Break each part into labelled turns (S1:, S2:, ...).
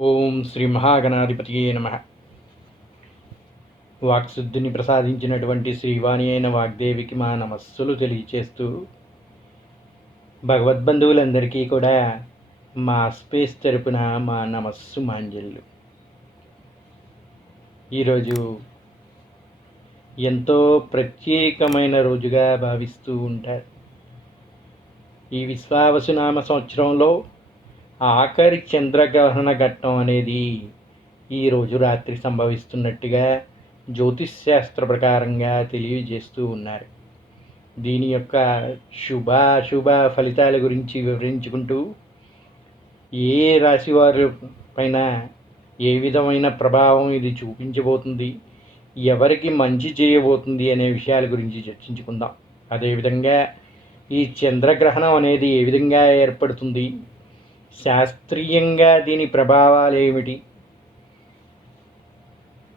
S1: ఓం శ్రీ మహాగణాధిపతియే నమ. వాక్శుద్ధిని ప్రసాదించినటువంటి శ్రీవాణి అయిన వాగ్దేవికి మా నమస్సులు తెలియచేస్తూ భగవద్బంధువులందరికీ కూడా మా స్పేస్ తరపున మా నమస్సు మాంజల్లు. ఈరోజు ఎంతో ప్రత్యేకమైన రోజుగా భావిస్తూ ఉంటారు. ఈ విశ్వావసునామ సంవత్సరంలో ఆఖరి చంద్రగ్రహణ ఘట్టం అనేది ఈరోజు రాత్రి సంభవిస్తున్నట్టుగా జ్యోతిష్ శాస్త్ర ప్రకారంగా తెలియజేస్తూ ఉన్నారు. దీని యొక్క శుభ అశుభ ఫలితాల గురించి వివరించుకుంటూ ఏ రాశి వారి పైన ఏ విధమైన ప్రభావం ఇది చూపించబోతుంది ఎవరికి మంచి చేయబోతుంది అనే విషయాల గురించి చర్చించుకుందాం. అదేవిధంగా ఈ చంద్రగ్రహణం అనేది ఏ విధంగా ఏర్పడుతుంది శాస్త్రీయంగా దీని ప్రభావాలు ఏమిటి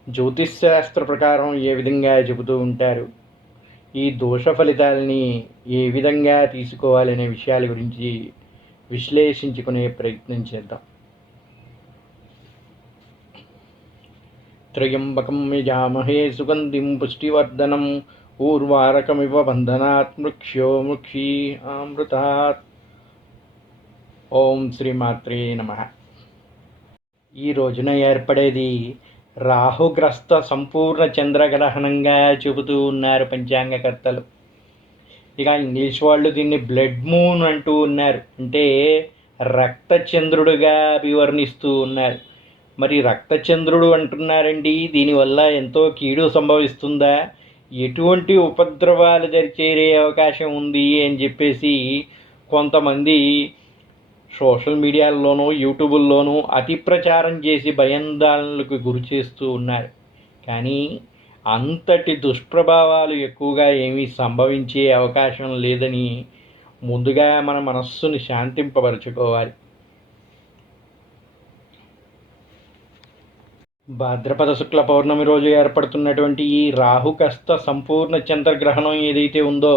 S1: జ్యోతిష్ శాస్త్ర ప్రకారం ఏ విధంగా చెబుతూ ఉంటారు? ఈ దోష ఫలితాలని ఏ విధంగా తీసుకోవాలనే విషయాల గురించి విశ్లేషించుకునే ప్రయత్నం చేద్దాం. త్రయంబకం యజామహే సుగంధిం పుష్టివర్ధనం ఊర్వారకమివ బంధనాత్ మృక్ష్యో మృక్షీ అమృతాత్ ఓం శ్రీమాత్రే నమ. ఈ రోజున ఏర్పడేది రాహుగ్రస్త సంపూర్ణ చంద్రగ్రహణంగా చెబుతూ ఉన్నారు పంచాంగకర్తలు. ఇక ఇంగ్లీష్ వాళ్ళు దీన్ని బ్లడ్ మూన్ అంటూ ఉన్నారు. అంటే రక్తచంద్రుడుగా అభివర్ణిస్తూ ఉన్నారు. మరి రక్తచంద్రుడు అంటున్నారండి దీనివల్ల ఎంతో కీడు సంభవిస్తుందా? ఎటువంటి ఉపద్రవాలు చేరే అవకాశం ఉంది అని చెప్పేసి కొంతమంది సోషల్ మీడియాల్లోనూ యూట్యూబుల్లోనూ అతి ప్రచారం చేసి భయాందోళనలకు గురి చేస్తూ ఉన్నారు కానీ అంతటి దుష్ప్రభావాలు ఎక్కువగా ఏమీ సంభవించే అవకాశం లేదని ముందుగా మన మనస్సును శాంతింపబరుచుకోవాలి భాద్రపద శుక్ల పౌర్ణమి రోజు ఏర్పడుతున్నటువంటి ఈ రాహుకస్త సంపూర్ణ చంద్రగ్రహణం ఏదైతే ఉందో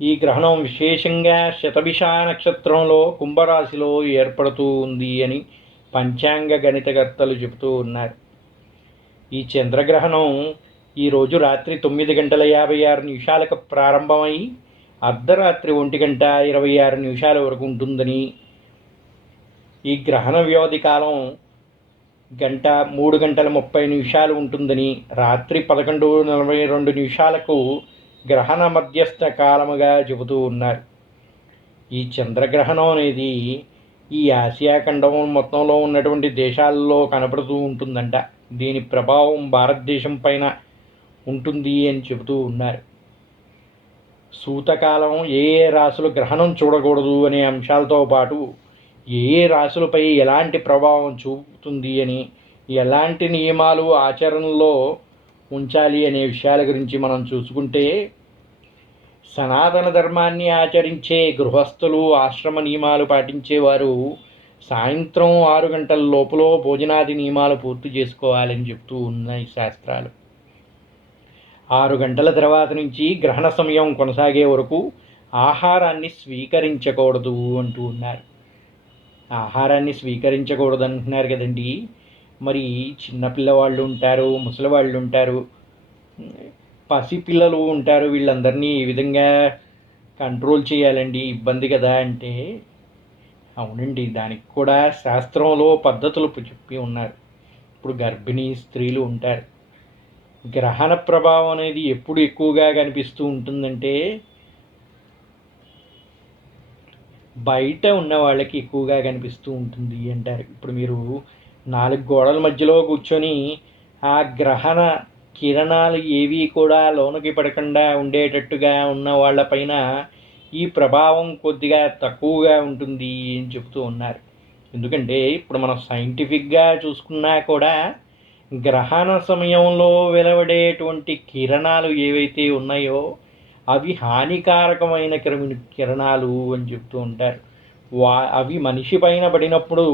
S1: ఈ గ్రహణం విశేషంగా శతభిష నక్షత్రంలో కుంభరాశిలో ఏర్పడుతూ ఉంది అని పంచాంగ గణితకర్తలు చెబుతూ ఉన్నారు. ఈ చంద్రగ్రహణం ఈరోజు రాత్రి తొమ్మిది గంటల యాభై ఆరు నిమిషాలకు ప్రారంభమై అర్ధరాత్రి ఒంటి గంట ఇరవై ఆరు నిమిషాల వరకు ఉంటుందని ఈ గ్రహణ వ్యవధి కాలం గంట మూడు గంటల ముప్పై నిమిషాలు ఉంటుందని రాత్రి పదకొండు నలభై రెండు నిమిషాలకు గ్రహణ మధ్యస్థ కాలముగా చెబుతూ ఉన్నారు. ఈ చంద్రగ్రహణం అనేది ఈ ఆసియా ఖండం మొత్తంలో ఉన్నటువంటి దేశాల్లో కనపడుతూ ఉంటుందంట. దీని ప్రభావం భారతదేశం పైన ఉంటుంది అని చెబుతూ ఉన్నారు. సూతకాలం ఏ ఏ రాశులు గ్రహణం చూడకూడదు అనే అంశాలతో పాటు ఏ ఏ రాశులపై ఎలాంటి ప్రభావం చూపుతుంది అని ఎలాంటి నియమాలు ఆచరణలో ఉంచాలి అనే విషయాల గురించి మనం చూసుకుంటే సనాతన ధర్మాన్ని ఆచరించే గృహస్థులు ఆశ్రమ నియమాలు పాటించేవారు సాయంత్రం ఆరు గంటల లోపల భోజనాది నియమాలు పూర్తి చేసుకోవాలని చెప్తూ ఉన్నాయి శాస్త్రాలు. ఆరు గంటల తర్వాత నుంచి గ్రహణ సమయం కొనసాగే వరకు ఆహారాన్ని స్వీకరించకూడదు అంటూ ఉన్నారు. ఆహారాన్ని స్వీకరించకూడదు అంటున్నారు కదండీ? మరి చిన్నపిల్లవాళ్ళు ఉంటారు ముసలివాళ్ళు ఉంటారు. పసిపిల్లలు ఉంటారు. వీళ్ళందరినీ ఈ విధంగా కంట్రోల్ చేయాలండి. ఇబ్బంది కదా అంటే. అవునండి దానికి కూడా శాస్త్రంలో పద్ధతులు చెప్పి ఉన్నారు. ఇప్పుడు గర్భిణీ స్త్రీలు ఉంటారు. గ్రహణ ప్రభావం అనేది ఎప్పుడు ఎక్కువగా కనిపిస్తూ ఉంటుందంటే బయట ఉన్న వాళ్ళకి ఎక్కువగా కనిపిస్తూ ఉంటుంది అంటారు. ఇప్పుడు మీరు నాలుగు గోడల మధ్యలో కూర్చొని ఆ గ్రహణ కిరణాలు ఏవి కూడా లోనకి పడకుండా ఉండేటట్టుగా ఉన్న వాళ్ళపైన ఈ ప్రభావం కొద్దిగా తక్కువగా ఉంటుంది అని చెబుతూ ఉన్నారు. ఎందుకంటే ఇప్పుడు మనం సైంటిఫిక్గా చూసుకున్నా కూడా గ్రహణ సమయంలో వెలువడేటువంటి కిరణాలు ఏవైతే ఉన్నాయో అవి హానికారకమైన కిరణాలు అని చెప్తూ ఉంటారు. వా అవి మనిషి పైన పడినప్పుడు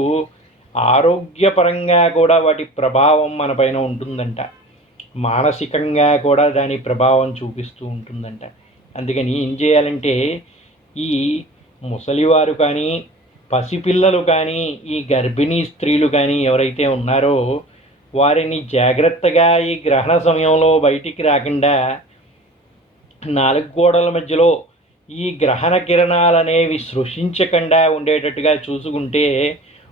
S1: ఆరోగ్యపరంగా కూడా వాటి ప్రభావం మన పైన ఉంటుందంట. మానసికంగా కూడా దాని ప్రభావం చూపిస్తూ ఉంటుందంట. అందుకని ఏం చేయాలంటే ఈ ముసలివారు కానీ పసిపిల్లలు కానీ ఈ గర్భిణీ స్త్రీలు కానీ ఎవరైతే ఉన్నారో వారిని జాగ్రత్తగా ఈ గ్రహణ సమయంలో బయటికి రాకుండా నాలుగు గోడల మధ్యలో ఈ గ్రహణ కిరణాలు అనేవి సృష్టించకుండా ఉండేటట్టుగా చూసుకుంటే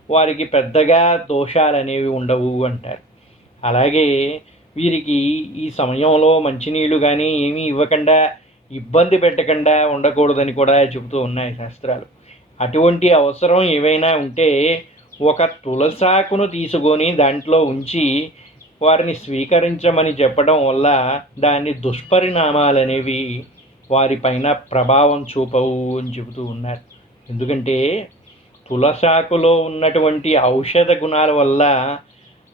S1: వారికి పెద్దగా దోషాలు అనేవి ఉండవు అంటారు. అలాగే వీరికి ఈ సమయంలో మంచినీళ్ళు కానీ ఏమీ ఇవ్వకుండా ఇబ్బంది పెట్టకుండా ఉండకూడదని కూడా చెబుతూ ఉన్నాయి శాస్త్రాలు. అటువంటి అవసరం ఏవైనా ఉంటే ఒక తులసాకును తీసుకొని దాంట్లో ఉంచి వారిని స్వీకరించమని చెప్పడం వల్ల దాని దుష్పరిణామాలు అనేవి వారిపైన ప్రభావం చూపవు అని చెబుతూ ఉన్నారు. ఎందుకంటే తులసాకులో ఉన్నటువంటి ఔషధ గుణాల వల్ల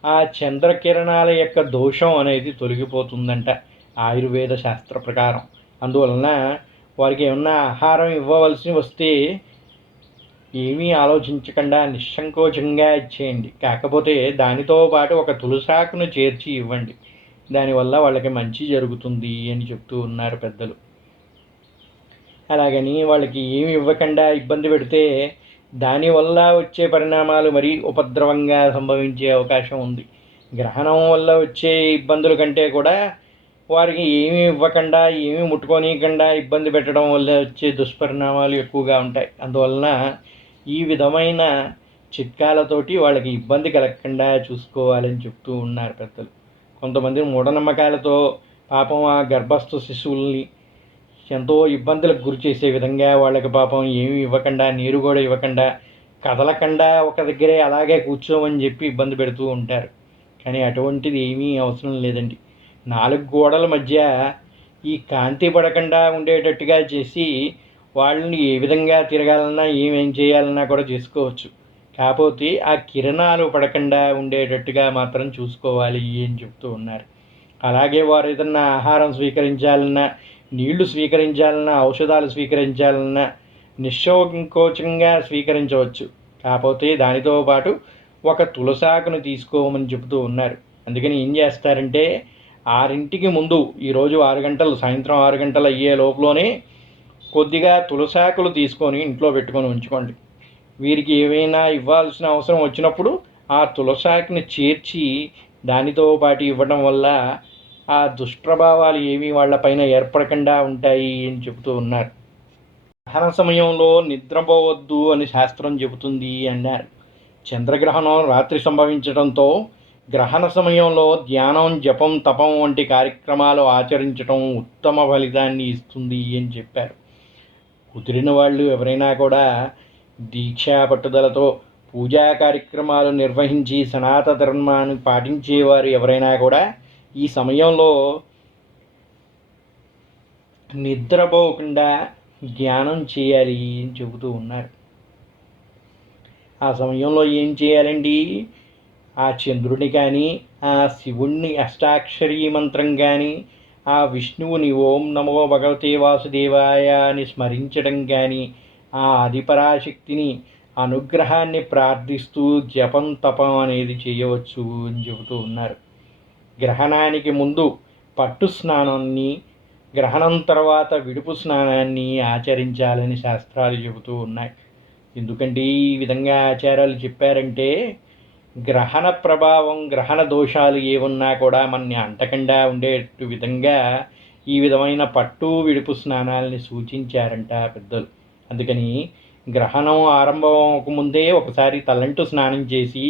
S1: ఆ చంద్రకిరణాల యొక్క దోషం అనేది తొలగిపోతుందంట ఆయుర్వేద శాస్త్ర ప్రకారం. అందువలన వారికి ఏమన్నా ఆహారం ఇవ్వవలసి వస్తే ఏమీ ఆలోచించకుండా నిస్సంకోచంగా ఇచ్చేయండి. కాకపోతే దానితో పాటు ఒక తులసాకును చేర్చి ఇవ్వండి. దానివల్ల వాళ్ళకి మంచి జరుగుతుంది అని చెప్తూ ఉన్నారు పెద్దలు. అలాగని వాళ్ళకి ఏమి ఇవ్వకుండా ఇబ్బంది పెడితే దానివల్ల వచ్చే పరిణామాలు మరీ ఉపద్రవంగా సంభవించే అవకాశం ఉంది. గ్రహణం వల్ల వచ్చే ఇబ్బందుల కంటే కూడా వారికి ఏమీ ఇవ్వకుండా ఏమీ ముట్టుకోనీయకుండా ఇబ్బంది పెట్టడం వల్ల వచ్చే దుష్పరిణామాలు ఎక్కువగా ఉంటాయి. అందువలన ఈ విధమైన చిట్కాలతోటి వాళ్ళకి ఇబ్బంది కలగకుండా చూసుకోవాలని చెప్తూ ఉన్నారు పెద్దలు. కొంతమంది మూఢనమ్మకాలతో పాపం ఆ గర్భస్థ శిశువుల్ని ఎంతో ఇబ్బందులకు గురి చేసే విధంగా వాళ్ళకి పాపం ఏమి ఇవ్వకుండా నీరు కూడా ఇవ్వకుండా కదలకుండా ఒక దగ్గరే అలాగే కూర్చోమని చెప్పి ఇబ్బంది పెడుతూ ఉంటారు. కానీ అటువంటిది ఏమీ అవసరం లేదండి. నాలుగు గోడల మధ్య ఈ కాంతి పడకుండా ఉండేటట్టుగా చేసి వాళ్ళని ఏ విధంగా తిరగాలన్నా ఏమేం చేయాలన్నా కూడా చేసుకోవచ్చు. కాకపోతే ఆ కిరణాలు పడకుండా ఉండేటట్టుగా మాత్రం చూసుకోవాలి అని చెప్తూ ఉన్నారు. అలాగే వారు ఏదన్నా ఆహారం స్వీకరించాలన్నా నీళ్ళు స్వీకరించాలన్నా ఔషధాలు స్వీకరించాలన్నా నిస్సంకోచంగా స్వీకరించవచ్చు. కాకపోతే దానితో పాటు ఒక తులసాకును తీసుకోమని చెబుతూ ఉన్నారు. అందుకని ఏం చేస్తారంటే ఆరింటికి ముందు ఈరోజు ఆరు గంటలు సాయంత్రం ఆరు గంటలు అయ్యే లోపలనే కొద్దిగా తులసాకులు తీసుకొని ఇంట్లో పెట్టుకొని ఉంచుకోండి. వీరికి ఏమైనా ఇవ్వాల్సిన అవసరం వచ్చినప్పుడు ఆ తులసాకుని చేర్చి దానితో పాటు ఇవ్వడం వల్ల ఆ దుష్ప్రభావాలు ఏమీ వాళ్ళపైన ఏర్పడకుండా ఉంటాయి అని చెబుతూ ఉన్నారు. గ్రహణ సమయంలో నిద్రపోవద్దు అని శాస్త్రం చెబుతుంది అన్నారు. చంద్రగ్రహణం రాత్రి సంభవించడంతో గ్రహణ సమయంలో ధ్యానం జపం తపం వంటి కార్యక్రమాలు ఆచరించడం ఉత్తమ ఫలితాన్ని ఇస్తుంది అని చెప్పారు. కుదిరిన వాళ్ళు ఎవరైనా కూడా దీక్షా పట్టుదలతో పూజా కార్యక్రమాలు నిర్వహించి సనాతన ధర్మాన్ని పాటించేవారు ఎవరైనా కూడా ఈ సమయంలో నిద్రపోకుండా ధ్యానం చేయాలి అని చెబుతూ ఉన్నారు. ఆ సమయంలో ఏం చేయాలండి? ఆ చంద్రుని కానీ ఆ శివుణ్ణి అష్టాక్షరీ మంత్రం కానీ ఆ విష్ణువుని ఓం నమో భగవతే వాసుదేవాయ అని స్మరించడం కానీ ఆ ఆదిపరాశక్తిని అనుగ్రహాన్ని ప్రార్థిస్తూ జపం తపం అనేది చేయవచ్చు అని చెబుతూ ఉన్నారు. గ్రహణానికి ముందు పట్టు స్నానాన్ని గ్రహణం తర్వాత విడుపు స్నానాన్ని ఆచరించాలని శాస్త్రాలు చెబుతూ ఉన్నాయి. ఎందుకంటే ఈ విధంగా ఆచారాలు చెప్పారంటే గ్రహణ ప్రభావం గ్రహణ దోషాలు ఏమున్నా కూడా మనని అంటకుండా ఉండేట్టు విధంగా ఈ విధమైన పట్టు విడుపు స్నానాలని సూచించారంట పెద్దలు. అందుకని గ్రహణం ఆరంభం ముందే ఒకసారి తలంటు స్నానం చేసి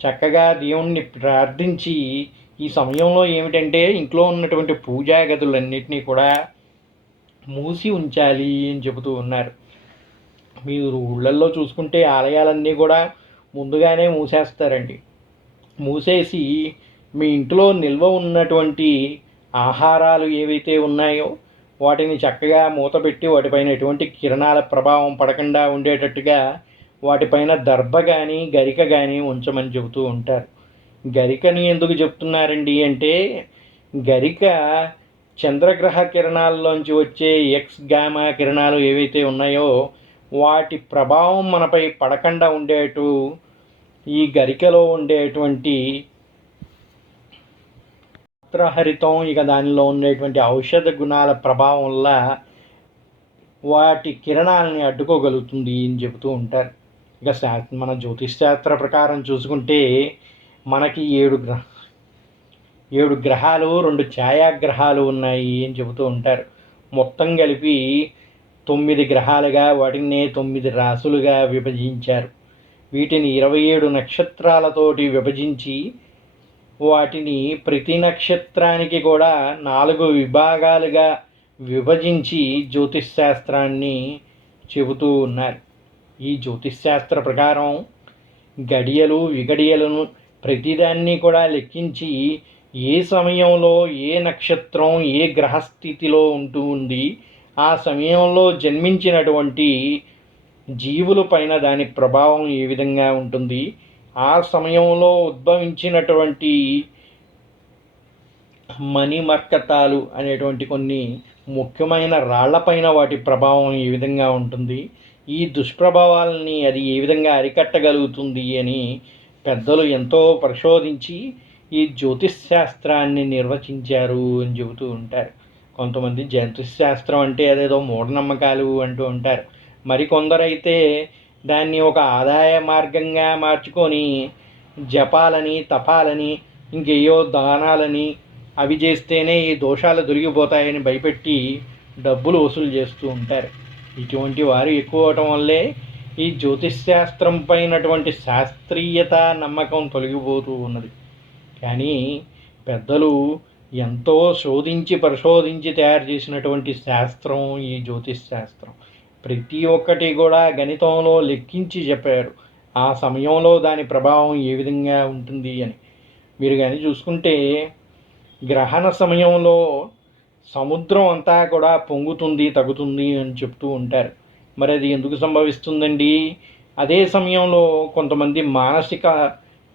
S1: చక్కగా దేవుణ్ణి ప్రార్థించి ఈ సమయంలో ఏమిటంటే ఇంట్లో ఉన్నటువంటి పూజా గదులన్నింటినీ కూడా మూసి ఉంచాలి అని చెబుతూ ఉన్నారు. మీరు ఊళ్ళల్లో చూసుకుంటే ఆలయాలన్నీ కూడా ముందుగానే మూసేస్తారండి. మూసేసి మీ ఇంట్లో నిల్వ ఉన్నటువంటి ఆహారాలు ఏవైతే ఉన్నాయో వాటిని చక్కగా మూతపెట్టి వాటిపైన ఎటువంటి కిరణాల ప్రభావం పడకుండా ఉండేటట్టుగా వాటిపైన దర్భ కానీ గరిక కానీ ఉంచమని చెబుతూ ఉంటారు. గరికని ఎందుకు చెప్తున్నారండి అంటే గరిక చంద్రగ్రహ కిరణాల్లోంచి వచ్చే ఎక్స్ గామా కిరణాలు ఏవైతే ఉన్నాయో వాటి ప్రభావం మనపై పడకుండా ఉండేటు ఈ గరికలో ఉండేటువంటి పత్రహరితం ఇక దానిలో ఉండేటువంటి ఔషధ గుణాల ప్రభావం వల్ల వాటి కిరణాలని అడ్డుకోగలుగుతుంది అని చెబుతూ ఉంటారు. ఇక శా మన జ్యోతిష్ శాస్త్ర ప్రకారం చూసుకుంటే మనకి ఏడు గ్రహ ఏడు గ్రహాలు రెండు ఛాయాగ్రహాలు ఉన్నాయి అని చెబుతూ ఉంటారు. మొత్తం కలిపి తొమ్మిది గ్రహాలుగా వాటిని తొమ్మిది రాసులుగా విభజించారు. వీటిని ఇరవై ఏడు నక్షత్రాలతోటి విభజించి వాటిని ప్రతి నక్షత్రానికి కూడా నాలుగు విభాగాలుగా విభజించి జ్యోతిష్ శాస్త్రాన్ని చెబుతూ ఉన్నారు. ఈ జ్యోతిష్శాస్త్ర ప్రకారం గడియలు విగడియలను ప్రతిదాన్ని కూడా లెక్కించి ఏ సమయంలో ఏ నక్షత్రం ఏ గ్రహస్థితిలో ఉంటూ ఉంది ఆ సమయంలో జన్మించినటువంటి జీవుల పైన దాని ప్రభావం ఏ విధంగా ఉంటుంది ఆ సమయంలో ఉద్భవించినటువంటి మణిమర్కతాలు అనేటువంటి కొన్ని ముఖ్యమైన రాళ్ళపైన వాటి ప్రభావం ఏ విధంగా ఉంటుంది ఈ దుష్ప్రభావాలని అది ఏ విధంగా అరికట్టగలుగుతుంది అని పెద్దలు ఎంతో పరిశోధించి ఈ జ్యోతిష్ శాస్త్రాన్ని నిర్వచించారు అని చెబుతూ ఉంటారు. కొంతమంది జ్యోతిష్ శాస్త్రం అంటే అదేదో మూఢనమ్మకాలు అంటూ ఉంటారు. మరికొందరైతే దాన్ని ఒక ఆదాయ మార్గంగా మార్చుకొని జపాలని తపాలని ఇంకేయో దానాలని అవి చేస్తేనే ఈ దోషాలు దొరికిపోతాయని భయపెట్టి డబ్బులు వసూలు చేస్తూ ఉంటారు. ఇటువంటి వారు ఎక్కువ అవటం వల్లే ఈ జ్యోతిష్ శాస్త్రం పైనటువంటి శాస్త్రీయత నమ్మకం తొలగిపోతూ ఉన్నది. కానీ పెద్దలు ఎంతో శోధించి పరిశోధించి తయారు చేసినటువంటి శాస్త్రం ఈ జ్యోతిష్ శాస్త్రం ప్రతి ఒక్కటి కూడా గణితంలో లెక్కించి చెప్పారు. ఆ సమయంలో దాని ప్రభావం ఏ విధంగా ఉంటుంది అని. మీరు కానీ చూసుకుంటే గ్రహణ సమయంలో సముద్రం అంతా కూడా పొంగుతుంది తగ్గుతుంది అని చెప్తూ ఉంటారు. మరి అది ఎందుకు సంభవిస్తుందండి? అదే సమయంలో కొంతమంది మానసిక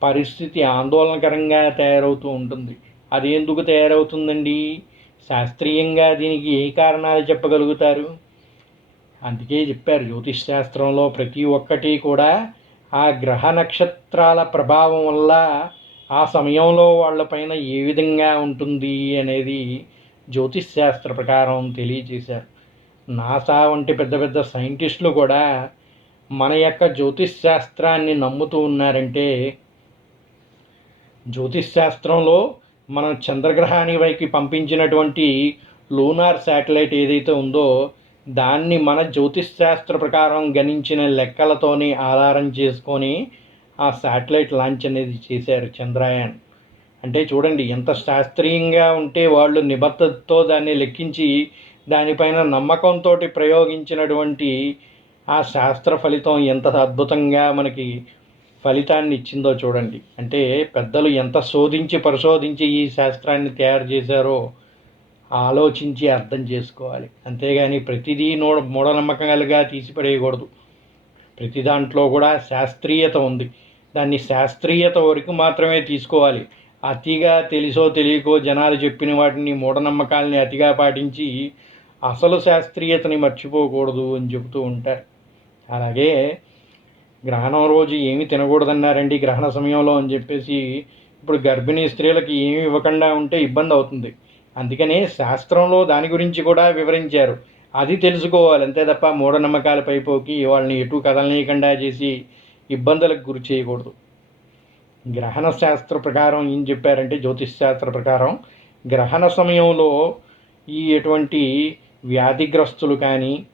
S1: పరిస్థితి ఆందోళనకరంగా తయారవుతూ ఉంటుంది. అది ఎందుకు తయారవుతుందండి? శాస్త్రీయంగా దీనికి ఏ కారణాలు చెప్పగలుగుతారు? అందుకే చెప్పారు జ్యోతిష్ శాస్త్రంలో ప్రతి ఒక్కటి కూడా ఆ గ్రహ నక్షత్రాల ప్రభావం వల్ల ఆ సమయంలో వాళ్ళపైన ఏ విధంగా ఉంటుంది అనేది జ్యోతిష్ శాస్త్ర ప్రకారం తెలియజేశారు. నాసా వంటి పెద్ద పెద్ద సైంటిస్టులు కూడా మన యొక్క జ్యోతిష్ శాస్త్రాన్ని నమ్ముతూ ఉన్నారంటే జ్యోతిష్ శాస్త్రంలో మనం చంద్రగ్రహాని వైపు పంపించినటువంటి లూనార్ శాటిలైట్ ఏదైతే ఉందో దాన్ని మన జ్యోతిష్ శాస్త్ర ప్రకారం గణించిన లెక్కలతోని ఆధారం చేసుకొని ఆ శాటిలైట్ లాంచ్ అనేది చేశారు చంద్రయాన్. అంటే చూడండి ఎంత శాస్త్రీయంగా ఉంటే వాళ్ళు నిబద్ధతతో దాన్ని లెక్కించి దానిపైన నమ్మకంతో ప్రయోగించినటువంటి ఆ శాస్త్ర ఫలితం ఎంత అద్భుతంగా మనకి ఫలితాన్ని ఇచ్చిందో చూడండి. అంటే పెద్దలు ఎంత శోధించి పరిశోధించి ఈ శాస్త్రాన్ని తయారు చేశారో ఆలోచించి అర్థం చేసుకోవాలి. అంతేగాని ప్రతిదీ నో మూఢనమ్మకాలుగా తీసిపడేయకూడదు. ప్రతి దాంట్లో కూడా శాస్త్రీయత ఉంది. దాన్ని శాస్త్రీయత వరకు మాత్రమే తీసుకోవాలి. అతిగా తెలిసో తెలియకో జనాలు చెప్పిన వాటిని మూఢనమ్మకాలని అతిగా పాటించి అసలు శాస్త్రీయతని మర్చిపోకూడదు అని చెబుతూ ఉంటారు. అలాగే గ్రహణం రోజు ఏమి తినకూడదన్నారండి గ్రహణ సమయంలో అని చెప్పేసి ఇప్పుడు గర్భిణీ స్త్రీలకు ఏమి ఇవ్వకుండా ఉంటే ఇబ్బంది అవుతుంది. అందుకనే శాస్త్రంలో దాని గురించి కూడా వివరించారు. అది తెలుసుకోవాలి. అంతే తప్ప మూఢనమ్మకాల పైపోకి వాళ్ళని ఎటు కదలనీయకుండా చేసి ఇబ్బందులకు గురి చేయకూడదు. గ్రహణ శాస్త్ర ప్రకారం ఏం చెప్పారంటే జ్యోతిష్ శాస్త్ర ప్రకారం గ్రహణ సమయంలో ఈ ఎటువంటి వ్యాధిగ్రస్తులు కానీ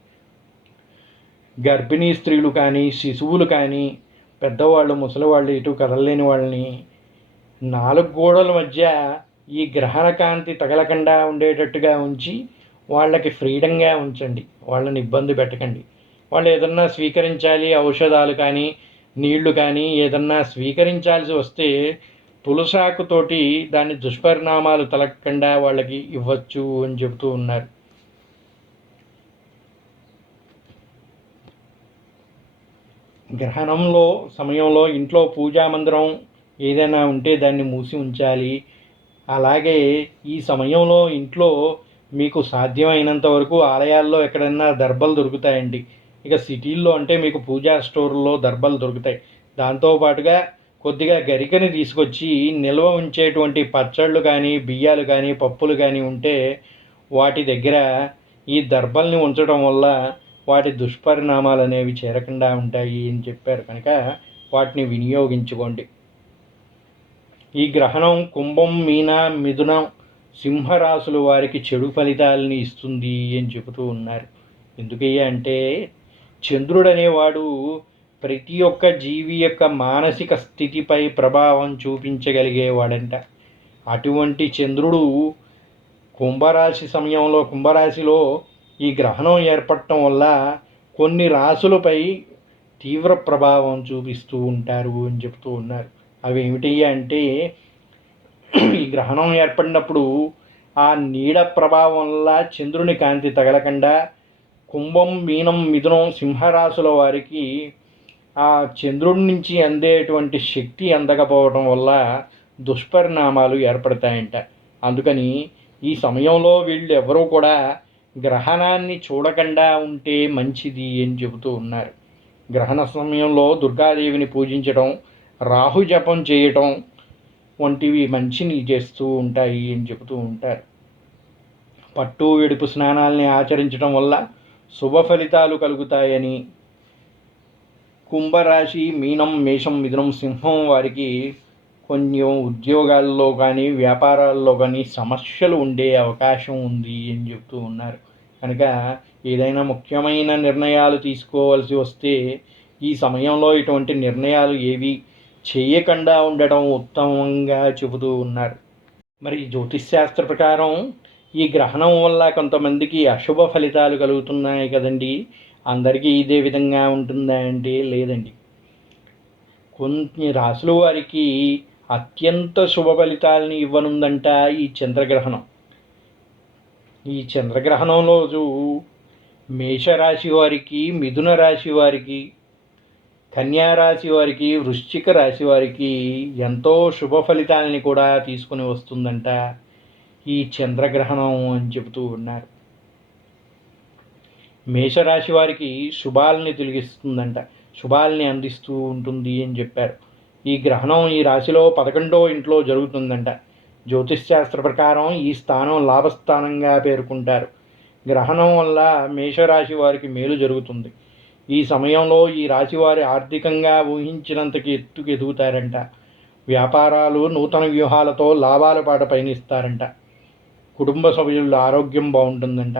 S1: గర్భిణీ స్త్రీలు కానీ శిశువులు కానీ పెద్దవాళ్ళు ముసలివాళ్ళు ఎటు కదలలేని వాళ్ళని నాలుగు గోడల మధ్య ఈ గ్రహణ కాంతి తగలకుండా ఉండేటట్టుగా ఉంచి వాళ్ళకి ఫ్రీడంగా ఉంచండి. వాళ్ళని ఇబ్బంది పెట్టకండి. వాళ్ళు ఏదన్నా స్వీకరించాలి ఔషధాలు కానీ నీళ్ళు కానీ ఏదన్నా స్వీకరించాల్సి వస్తే తులసాకుతోటి దాని దుష్పరిణామాలు తలగకుండా వాళ్ళకి ఇవ్వచ్చు అని చెబుతూ ఉన్నారు. గ్రహణంలో సమయంలో ఇంట్లో పూజా మందిరం ఏదైనా ఉంటే దాన్ని మూసి ఉంచాలి. అలాగే ఈ సమయంలో ఇంట్లో మీకు సాధ్యమైనంత వరకు ఆలయాల్లో ఎక్కడైనా దర్భలు దొరుకుతాయండి. ఇక సిటీల్లో అంటే మీకు పూజా స్టోర్లో దర్బలు దొరుకుతాయి. దాంతోపాటుగా కొద్దిగా గరికని తీసుకొచ్చి నిల్వ ఉంచేటువంటి పచ్చళ్ళు కానీ బియ్యాలు కానీ పప్పులు కానీ ఉంటే వాటి దగ్గర ఈ దర్బల్ని ఉంచడం వల్ల వాటి దుష్పరిణామాలు అనేవి చేరకుండా ఉంటాయి అని చెప్పారు కనుక వాటిని వినియోగించుకోండి. ఈ గ్రహణం కుంభం మీన మిథునం సింహరాశులు వారికి చెడు ఫలితాలని ఇస్తుంది అని చెబుతూ ఉన్నారు. ఎందుకయ్యా అంటే చంద్రుడనేవాడు ప్రతి ఒక్క జీవి యొక్క మానసిక స్థితిపై ప్రభావం చూపించగలిగేవాడంట. అటువంటి చంద్రుడు కుంభరాశి సమయంలో కుంభరాశిలో ఈ గ్రహణం ఏర్పడటం వల్ల కొన్ని రాశులపై తీవ్ర ప్రభావం చూపిస్తూ ఉంటారు అని చెప్తూ ఉన్నారు. అవి ఏమిటి అంటే ఈ గ్రహణం ఏర్పడినప్పుడు ఆ నీడ ప్రభావం వల్ల చంద్రుని కాంతి తగలకుండా కుంభం మీనం మిథునం సింహరాశుల వారికి ఆ చంద్రుడి నుంచి అందేటువంటి శక్తి అందకపోవడం వల్ల దుష్పరిణామాలు ఏర్పడతాయంట. అందుకని ఈ సమయంలో వీళ్ళు ఎవరూ కూడా గ్రహణాన్ని చూడకుండా ఉంటే మంచిది అని చెబుతూ ఉన్నారు. గ్రహణ సమయంలో దుర్గాదేవిని పూజించడం రాహు జపం చేయటం వంటివి మంచిని చేస్తూ ఉంటాయి అని చెబుతూ ఉంటారు. పట్టు వెడుపు స్నానాల్ని ఆచరించడం వల్ల శుభ ఫలితాలు కలుగుతాయని కుంభరాశి మీనం మేషం మిథునం సింహం వారికి కొన్ని ఉద్యోగాల్లో కానీ వ్యాపారాల్లో కానీ సమస్యలు ఉండే అవకాశం ఉంది అని చెప్తూ ఉన్నారు. కనుక ఏదైనా ముఖ్యమైన నిర్ణయాలు తీసుకోవాల్సి వస్తే ఈ సమయంలో ఇటువంటి నిర్ణయాలు ఏవి చేయకుండా ఉండటం ఉత్తమంగా చెబుతూ ఉన్నారు. మరి జ్యోతిష్ శాస్త్ర ప్రకారం ఈ గ్రహణం వల్ల కొంతమందికి అశుభ ఫలితాలు కలుగుతున్నాయి కదండి. అందరికీ ఇదే విధంగా ఉంటుందా అంటే లేదండి. కొన్ని రాసుల వారికి అత్యంత శుభ ఫలితాలని ఇవ్వనుందంట ఈ చంద్రగ్రహణం. ఈ చంద్రగ్రహణం రోజు మేషరాశి వారికి మిథున రాశి వారికి కన్యారాశి వారికి వృశ్చిక రాశి వారికి ఎంతో శుభ ఫలితాలని కూడా తీసుకుని వస్తుందంట. ఈ చంద్రగ్రహణం అని చెబుతూ ఉన్నారు. మేషరాశి వారికి శుభాలని తొలగిస్తుందంట. శుభాలని అందిస్తూ ఉంటుంది అని చెప్పారు. ఈ గ్రహణం ఈ రాశిలో పదకొండో ఇంట్లో జరుగుతుందంట. జ్యోతిష్ శాస్త్ర ప్రకారం ఈ స్థానం లాభస్థానంగా పేర్కొంటారు. గ్రహణం వల్ల మేషరాశి వారికి మేలు జరుగుతుంది. ఈ సమయంలో ఈ రాశివారి ఆర్థికంగా ఊహించినంతకి ఎత్తుకు ఎదుగుతారంట వ్యాపారాలు నూతన వ్యూహాలతో లాభాల పాట పయనిస్తారంట. కుటుంబ సభ్యుల ఆరోగ్యం బాగుంటుందంట.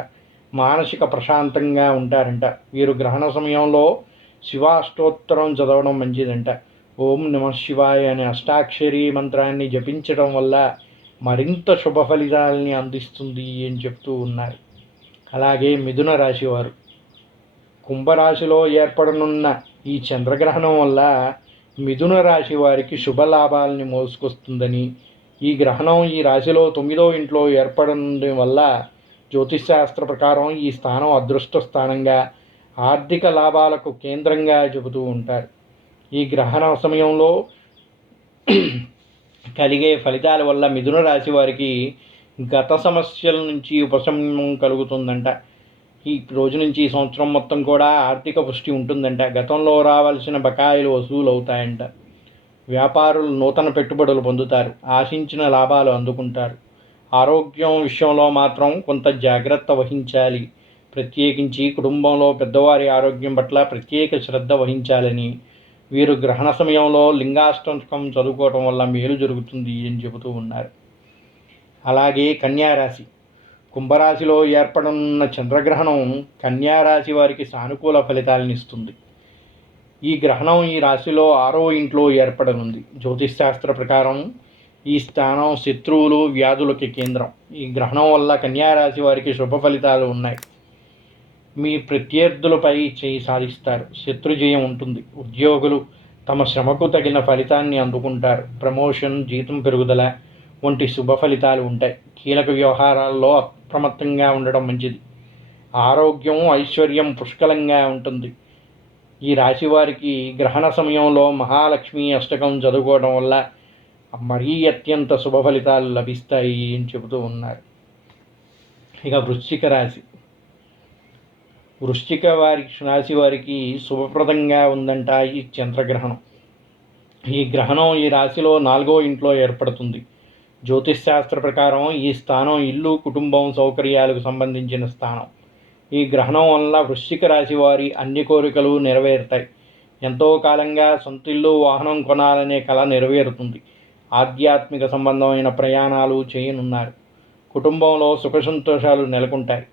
S1: మానసిక ప్రశాంతంగా ఉంటారంట. వీరు గ్రహణ సమయంలో శివాష్టోత్తరం చదవడం మంచిదంట. ఓం నమ శివాయ అనే అష్టాక్షరి మంత్రాన్ని జపించడం వల్ల మరింత శుభ ఫలితాలని అందిస్తుంది అని చెప్తూ ఉన్నారు. అలాగే మిథున రాశివారు. కుంభరాశిలో ఏర్పడనున్న ఈ చంద్రగ్రహణం వల్ల మిథున రాశి వారికి శుభ లాభాలని మోసుకొస్తుందని ఈ గ్రహణం ఈ రాశిలో తొమ్మిదో ఇంట్లో ఏర్పడడం వల్ల జ్యోతిష్ శాస్త్ర ప్రకారం ఈ స్థానం అదృష్ట స్థానంగా ఆర్థిక లాభాలకు కేంద్రంగా చెబుతూ ఉంటారు. ఈ గ్రహణ సమయంలో కలిగే ఫలితాల వల్ల మిథున రాశి వారికి గత సమస్యల నుంచి ఉపశమనం కలుగుతుందంట. ఈ రోజు నుంచి ఈ సంవత్సరం మొత్తం కూడా ఆర్థిక పుష్టి ఉంటుందంట. గతంలో రావాల్సిన బకాయిలు వసూలు అవుతాయంట వ్యాపారులు నూతన పెట్టుబడులు పొందుతారు ఆశించిన లాభాలు అందుకుంటారు. ఆరోగ్యం విషయంలో మాత్రం కొంత జాగ్రత్త వహించాలి. ప్రత్యేకించి కుటుంబంలో పెద్దవారి ఆరోగ్యం పట్ల ప్రత్యేక శ్రద్ధ వహించాలని వీరు గ్రహణ సమయంలో లింగాష్టకం చదువుకోవటం వల్ల మేలు జరుగుతుంది అని చెబుతూ ఉన్నారు. అలాగే కన్యారాశి. కుంభరాశిలో ఏర్పడనున్న చంద్రగ్రహణం కన్యారాశి వారికి సానుకూల ఫలితాలను ఇస్తుంది. ఈ గ్రహణం ఈ రాశిలో ఆరో ఇంట్లో ఏర్పడనుంది. జ్యోతిష్ శాస్త్ర ప్రకారం ఈ స్థానం శత్రువులు వ్యాధులకి కేంద్రం. ఈ గ్రహణం వల్ల కన్యారాశి వారికి శుభ ఫలితాలు ఉన్నాయి. మీ ప్రత్యర్థులపై చేయి సాధిస్తారు. శత్రుజయం ఉంటుంది. ఉద్యోగులు తమ శ్రమకు తగిన ఫలితాన్ని అందుకుంటారు. ప్రమోషన్ జీతం పెరుగుదల వంటి శుభ ఫలితాలు ఉంటాయి. కీలక వ్యవహారాల్లో అప్రమత్తంగా ఉండడం మంచిది. ఆరోగ్యం ఐశ్వర్యం పుష్కలంగా ఉంటుంది. ఈ రాశి వారికి గ్రహణ సమయంలో మహాలక్ష్మి అష్టకం చదువుకోవడం వల్ల మరీ అత్యంత శుభ ఫలితాలు లభిస్తాయి అని చెబుతూ ఉన్నారు. ఇక వృశ్చిక రాశి. వృశ్చిక వారి రాశి వారికి శుభప్రదంగా ఉందంట ఈ చంద్రగ్రహణం. ఈ గ్రహణం ఈ రాశిలో నాలుగో ఇంట్లో ఏర్పడుతుంది. జ్యోతిష్ శాస్త్ర ప్రకారం ఈ స్థానం ఇల్లు కుటుంబం సౌకర్యాలకు సంబంధించిన స్థానం. ఈ గ్రహణం వల్ల వృశ్చిక రాశి వారి అన్ని కోరికలు నెరవేరుతాయి. ఎంతో కాలంగా సొంతిల్లు వాహనం కొనాలనే కళ నెరవేరుతుంది. ఆధ్యాత్మిక సంబంధమైన ప్రయాణాలు చేయనున్నారు. కుటుంబంలో సుఖ సంతోషాలు నెలకొంటాయి.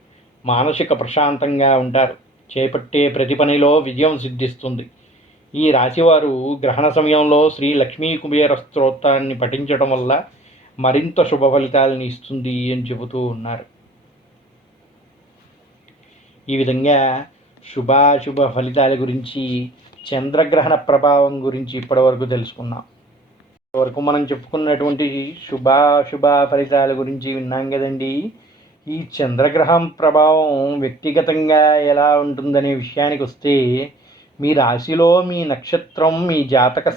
S1: మానసిక ప్రశాంతంగా ఉంటారు. చేపట్టే ప్రతి పనిలో విజయం సిద్ధిస్తుంది. ఈ రాశివారు గ్రహణ సమయంలో శ్రీ లక్ష్మీ కుబేర స్తోత్రాన్ని పఠించడం వల్ల మరింత శుభ ఫలితాలను ఇస్తుంది అని చెబుతూ ఉన్నారు. ఈ విధంగా శుభాశుభ ఫలితాల గురించి చంద్రగ్రహణ ప్రభావం గురించి ఇప్పటివరకు తెలుసుకున్నాం. వరకు మనం చెప్పుకున్నటువంటి శుభాశుభ ఫలితాల గురించి విన్నాం కదండి. ఈ చంద్రగ్రహం ప్రభావం వ్యక్తిగతంగా ఎలా ఉంటుందనే విషయానికి వస్తే మీ రాశిలో మీ నక్షత్రం మీ జాతక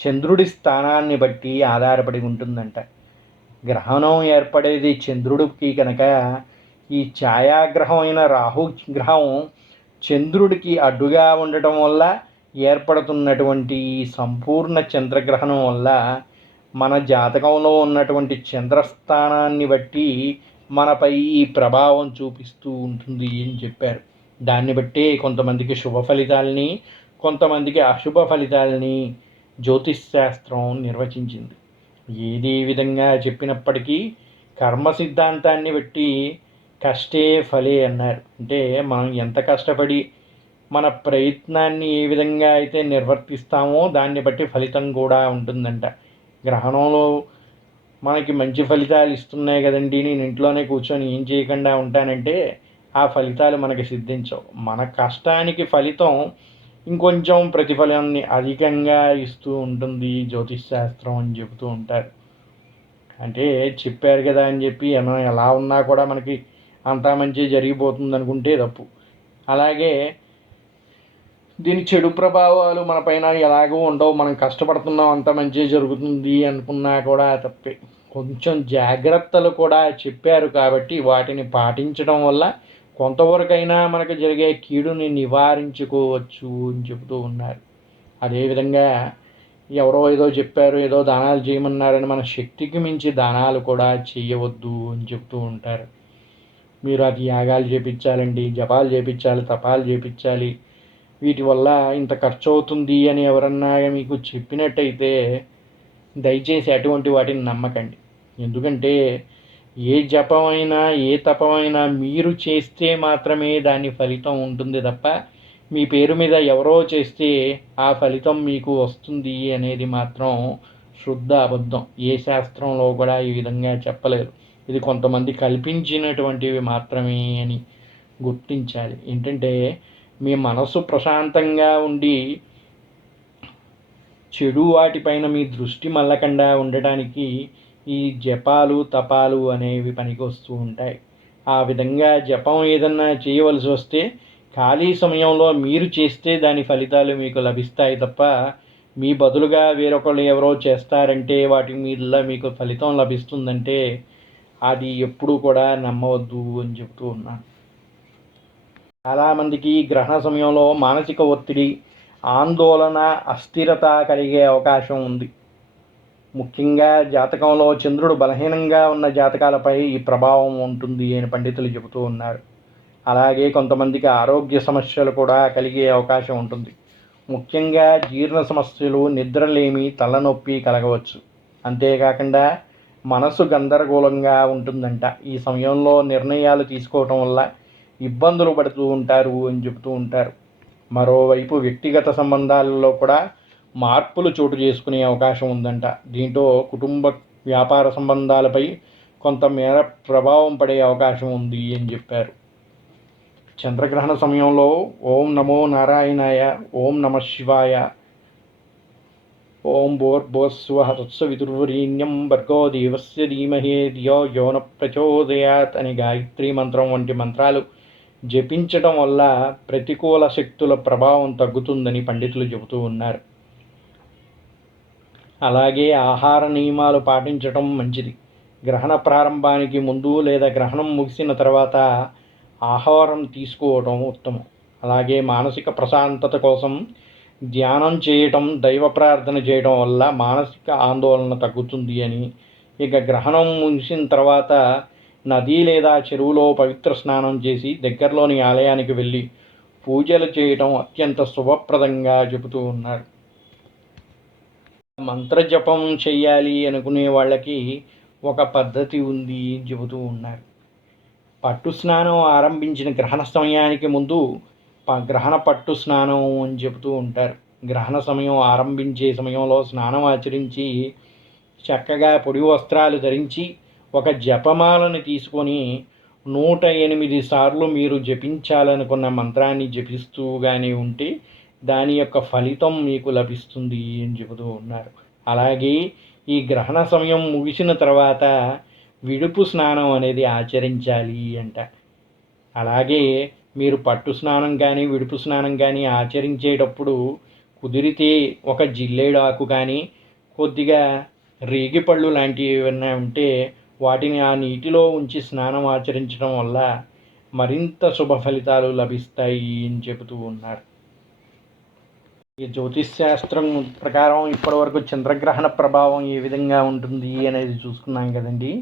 S1: చంద్రుడి స్థానాన్ని బట్టి ఆధారపడి ఉంటుందంట. గ్రహణం ఏర్పడేది చంద్రుడికి కనుక ఈ ఛాయాగ్రహమైన రాహు గ్రహం చంద్రుడికి అడ్డుగా ఉండటం వల్ల ఏర్పడుతున్నటువంటి సంపూర్ణ చంద్రగ్రహణం వల్ల మన జాతకంలో ఉన్నటువంటి చంద్రస్థానాన్ని బట్టి మనపై ఈ ప్రభావం చూపిస్తూ ఉంటుంది అని చెప్పారు. దాన్ని బట్టే కొంతమందికి శుభ ఫలితాలని కొంతమందికి అశుభ ఫలితాలని జ్యోతిష్ శాస్త్రం నిర్వచించింది. ఏది విధంగా చెప్పినప్పటికీ కర్మ సిద్ధాంతాన్ని బట్టి కష్టే ఫలే అన్నారు. అంటే మనం ఎంత కష్టపడి మన ప్రయత్నాన్ని ఏ విధంగా అయితే నిర్వర్తిస్తామో దాన్ని బట్టి ఫలితం కూడా ఉంటుందంట. గ్రహణంలో మనకి మంచి ఫలితాలు ఇస్తున్నాయి కదండి. నేను ఇంట్లోనే కూర్చొని ఏం చేయకుండా ఉంటానంటే ఆ ఫలితాలు మనకి సిద్ధించవు. మన కష్టానికి ఫలితం ఇంకొంచెం ప్రతిఫలాన్ని అధికంగా ఇస్తూ ఉంటుంది జ్యోతిష్ శాస్త్రం అని చెబుతూ ఉంటారు. అంటే చెప్పారు కదా అని చెప్పి మనం ఎలా ఉన్నా కూడా మనకి అంతా మంచి జరిగిపోతుంది అనుకుంటే తప్పు. అలాగే దీని చెడు ప్రభావాలు మన పైన ఎలాగో ఉండవు. మనం కష్టపడుతున్నాం అంత మంచి జరుగుతుంది అనుకున్నా కూడా తప్పే. కొంచెం జాగ్రత్తలు కూడా చెప్పారు కాబట్టి వాటిని పాటించడం వల్ల కొంతవరకైనా మనకు జరిగే కీడుని నివారించుకోవచ్చు అని చెబుతూ ఉన్నారు. అదేవిధంగా ఎవరో ఏదో చెప్పారు ఏదో దానాలు చేయమన్నారని మన శక్తికి మించి దానాలు కూడా చేయవద్దు అని చెప్తూ ఉంటారు. మీరు అది యాగాలు చేపించాలండి జపాలు చేపించాలి తపాలు చేపించాలి. వీటి వల్ల ఇంత ఖర్చు అవుతుంది అని ఎవరన్నా మీకు చెప్పినట్టయితే దయచేసి అటువంటి వాటిని నమ్మకండి. ఎందుకంటే ఏ జపమైనా ఏ తపమైనా మీరు చేస్తే మాత్రమే దాని ఫలితం ఉంటుంది తప్ప మీ పేరు మీద ఎవరో చేస్తే ఆ ఫలితం మీకు వస్తుంది అనేది మాత్రం శుద్ధ అబద్ధం. ఏ శాస్త్రంలో కూడా ఈ విధంగా చెప్పలేదు ఇది కొంతమంది కల్పించినటువంటివి మాత్రమే అని గుర్తించాలి. ఏంటంటే మీ మనసు ప్రశాంతంగా ఉండి చెడు వాటిపైన మీ దృష్టి మళ్ళకుండా ఉండటానికి ఈ జపాలు తపాలు అనేవి పనికి వస్తూ ఉంటాయి. ఆ విధంగా జపం ఏదన్నా చేయవలసి వస్తే ఖాళీ సమయంలో మీరు చేస్తే దాని ఫలితాలు మీకు లభిస్తాయి తప్ప మీ బదులుగా వేరొకళ్ళు ఎవరో చేస్తారంటే వాటి మీద మీకు ఫలితం లభిస్తుందంటే అది ఎప్పుడూ కూడా నమ్మవద్దు అని చెప్తూ ఉన్నాను చాలామందికి గ్రహణ సమయంలో మానసిక ఒత్తిడి ఆందోళన అస్థిరత కలిగే అవకాశం ఉంది. ముఖ్యంగా జాతకంలో చంద్రుడు బలహీనంగా ఉన్న జాతకాలపై ఈ ప్రభావం ఉంటుంది అని పండితులు చెబుతూ ఉన్నారు. అలాగే కొంతమందికి ఆరోగ్య సమస్యలు కూడా కలిగే అవకాశం ఉంటుంది. ముఖ్యంగా జీర్ణ సమస్యలు నిద్రలేమి తలనొప్పి కలగవచ్చు. అంతేకాకుండా మనసు గందరగోళంగా ఉంటుందంట. ఈ సమయంలో నిర్ణయాలు తీసుకోవటం వల్ల ఇబ్బందులు పడుతూ ఉంటారు అని చెబుతూ ఉంటారు. మరోవైపు వ్యక్తిగత సంబంధాలలో కూడా మార్పులు చోటు చేసుకునే అవకాశం ఉందంట. దీంతో కుటుంబ వ్యాపార సంబంధాలపై కొంతమేర ప్రభావం పడే అవకాశం ఉంది అని చెప్పారు. చంద్రగ్రహణ సమయంలో ఓం నమో నారాయణాయ ఓం నమ శివాయ ఓం భోర్భోస్వ హర్సవితుర్వరీణ్యం భర్గో దేవస్య ధీమహే ధియో యోన ప్రచోదయాత్ అని గాయత్రి మంత్రం వంటి మంత్రాలు జపించటం వల్ల ప్రతికూల శక్తుల ప్రభావం తగ్గుతుందని పండితులు చెబుతూ ఉన్నారు. అలాగే ఆహార నియమాలు పాటించటం మంచిది. గ్రహణ ప్రారంభానికి ముందు లేదా గ్రహణం ముగిసిన తర్వాత ఆహారం తీసుకోవడం ఉత్తమం. అలాగే మానసిక ప్రశాంతత కోసం ధ్యానం చేయటం దైవ ప్రార్థన చేయడం వల్ల మానసిక ఆందోళన తగ్గుతుంది అని. ఇక గ్రహణం ముగిసిన తర్వాత నది లేదా చెరువులో పవిత్ర స్నానం చేసి దగ్గరలోని ఆలయానికి వెళ్ళి పూజలు చేయటం అత్యంత శుభప్రదంగా చెబుతూ ఉన్నారు మంత్రజపం చేయాలి అనుకునే వాళ్ళకి ఒక పద్ధతి ఉంది అని చెబుతూ ఉన్నారు పట్టు స్నానం ఆరంభించిన గ్రహణ సమయానికి ముందు గ్రహణ పట్టు స్నానం అని చెబుతూ ఉంటారు. గ్రహణ సమయం ఆరంభించే సమయంలో స్నానం ఆచరించి చక్కగా పొడి వస్త్రాలు ధరించి ఒక జపమాలను తీసుకొని నూట ఎనిమిది సార్లు మీరు జపించాలనుకున్న మంత్రాన్ని జపిస్తూ కానీ ఉంటే దాని యొక్క ఫలితం మీకు లభిస్తుంది అని చెబుతూ ఉన్నారు. అలాగే ఈ గ్రహణ సమయం ముగిసిన తర్వాత విడుపు స్నానం అనేది ఆచరించాలి అంట. అలాగే మీరు పట్టు స్నానం కానీ విడుపు స్నానం కానీ ఆచరించేటప్పుడు కుదిరితే ఒక జిల్లేడు ఆకు కానీ కొద్దిగా రేగిపళ్ళు లాంటివి ఏమైనా ఉంటే వాటిని ఆ నీటిలో ఉంచి స్నానం ఆచరించడం వల్ల మరింత శుభ ఫలితాలు లభిస్తాయి అని చెబుతూ ఉన్నారు. ఈ జ్యోతిష్ శాస్త్రం ప్రకారం ఇప్పటివరకు చంద్రగ్రహణ ప్రభావం ఏ విధంగా ఉంటుంది అనేది చూసుకున్నాం కదండి.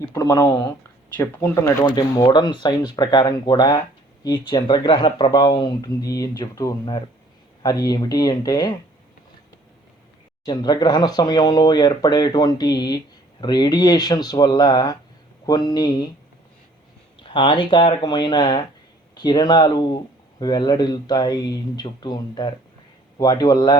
S1: ఇప్పుడు మనం చెప్పుకుంటున్నటువంటి మోడర్న్ సైన్స్ ప్రకారం కూడా ఈ చంద్రగ్రహణ ప్రభావం ఉంటుంది అని చెబుతూ ఉన్నారు. అది ఏమిటి అంటే చంద్రగ్రహణ సమయంలో ఏర్పడేటువంటి రేడియేషన్స్ వల్ల కొన్ని హానికారకమైన కిరణాలు వెల్లడిల్లుతాయి అని చెప్తూ ఉంటారు. వాటి వల్ల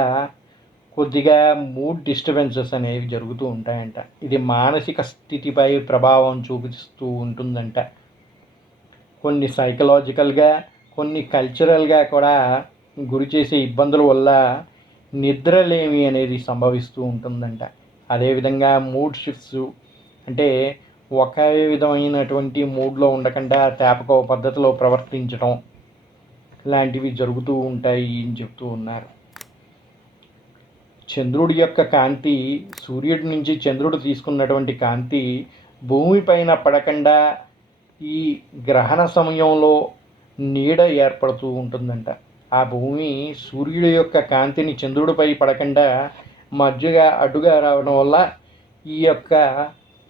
S1: కొద్దిగా మూడ్ డిస్టర్బెన్సెస్ అనేవి జరుగుతూ ఉంటాయంట. ఇది మానసిక స్థితిపై ప్రభావం చూపిస్తూ ఉంటుందంట. కొన్ని సైకలాజికల్గా కొన్ని కల్చరల్గా కూడా గురి చేసే ఇబ్బందుల వల్ల నిద్రలేమి అనేది సంభవిస్తూ ఉంటుందంట. అదేవిధంగా మూడ్ షిఫ్ట్స్ అంటే ఒకే విధమైనటువంటి మూడ్లో ఉండకుండా తేపకో పద్ధతిలో ప్రవర్తించడం లాంటివి జరుగుతూ ఉంటాయి అని చెప్తూ ఉన్నారు. చంద్రుడి యొక్క కాంతి సూర్యుడి నుంచి చంద్రుడు తీసుకున్నటువంటి కాంతి భూమిపైన పడకుండా ఈ గ్రహణ సమయంలో నీడ ఏర్పడుతూ ఉంటుందంట. ఆ భూమి సూర్యుడి యొక్క కాంతిని చంద్రుడిపై పడకుండా మధ్యగా అడ్డుగా రావడం వల్ల ఈ యొక్క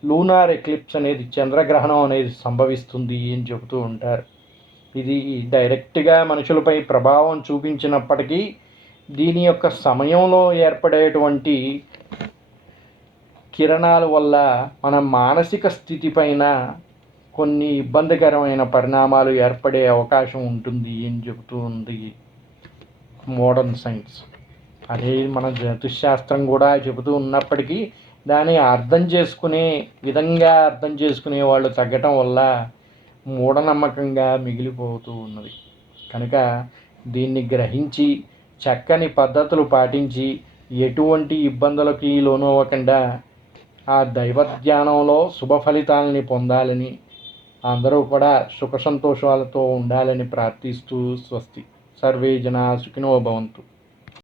S1: లూనార్ ఎక్లిప్స్ అనేది చంద్రగ్రహణం అనేది సంభవిస్తుంది అని చెబుతూ ఉంటారు. ఇది డైరెక్ట్గా మనుషులపై ప్రభావం చూపించినప్పటికీ దీని యొక్క సమయంలో ఏర్పడేటువంటి కిరణాల వల్ల మన మానసిక స్థితిపైన కొన్ని ఇబ్బందికరమైన పరిణామాలు ఏర్పడే అవకాశం ఉంటుంది అని చెబుతూ ఉంది మోడర్న్ సైన్స్. అదే మన జ్యోతిశాస్త్రం కూడా చెబుతూ ఉన్నప్పటికీ దాన్ని అర్థం చేసుకునే విధంగా అర్థం చేసుకునే వాళ్ళు తగ్గటం వల్ల మూఢనమ్మకంగా మిగిలిపోతూ ఉన్నది. కనుక దీన్ని గ్రహించి చక్కని పద్ధతులు పాటించి ఎటువంటి ఇబ్బందులకి లోనవ్వకుండా ఆ దైవ ధ్యానంలో శుభ ఫలితాలని పొందాలని అందరూ కూడా సుఖ సంతోషాలతో ఉండాలని ప్రార్థిస్తూ స్వస్తి. సర్వే జనా సుఖినో భవంతు.